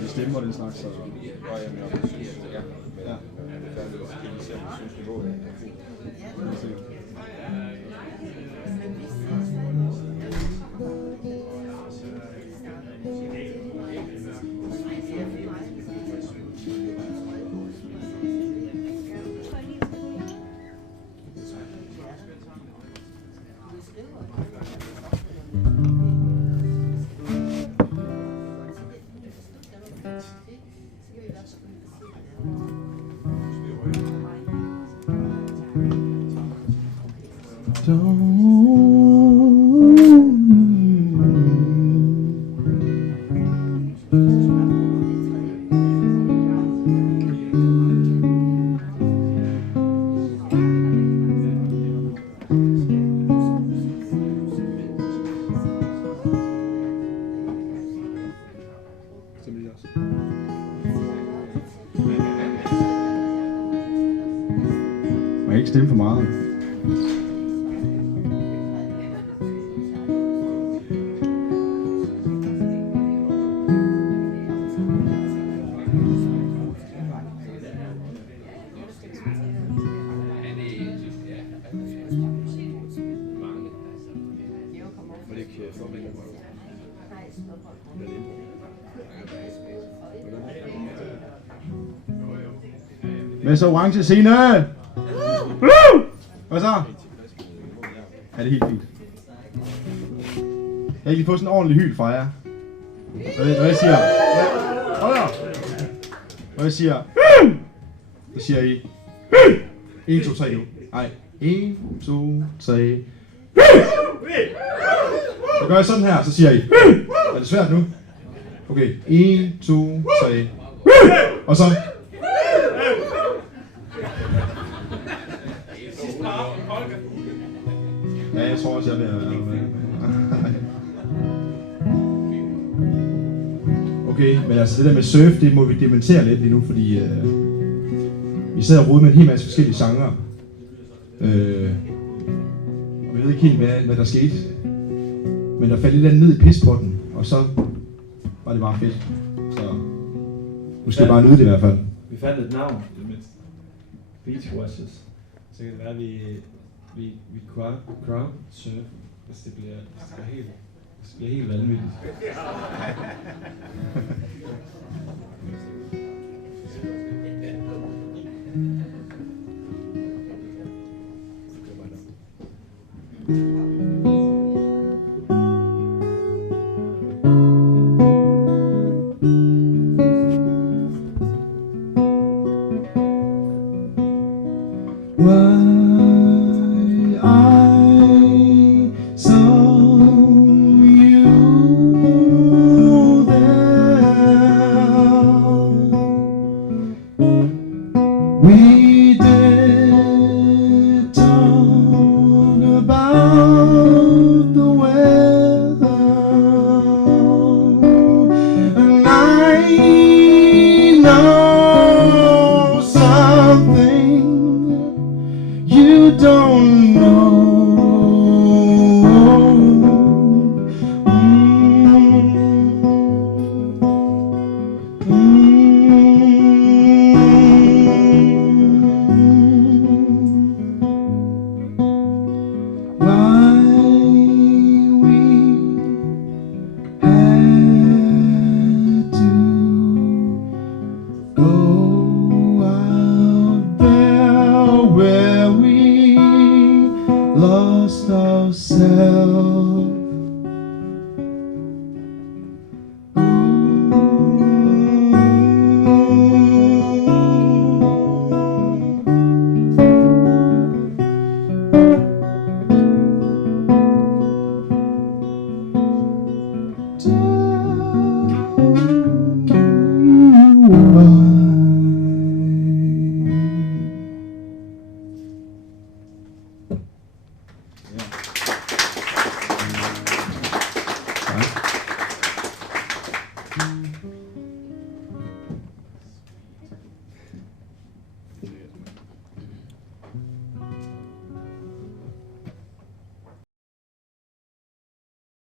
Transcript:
Vi stemmer den slags, så... Ja. Man kan ikke stemme for meget. Med så orange scene! Hvad så? Ja, det er helt fint. Jeg kan lige få sådan en ordentlig hyl fra jer. Hvad jeg siger? Hold da! Hvad jeg siger? Så siger I 1, 2, 3 nu. Nej, 1, 2, 3. Så gør jeg sådan her, så siger I. Er det svært nu? Okay, 1, 2, 3. Og så. Ja, jeg tror også, jeg vil være. Okay, men altså det der med surf, det må vi dementere lidt lige nu, fordi vi sidder og roder med en hel masse forskellige genrer. Og vi ved ikke helt, hvad der skete. Men der faldt lidt andet ned i pispotten, og så var det bare fedt. Så nu skal jeg bare nyde det i hvert fald. Vi fandt et navn, Beach Watchers. Så kan det være, at vi crowd surf, hvis det bliver helt vanvittigt. du.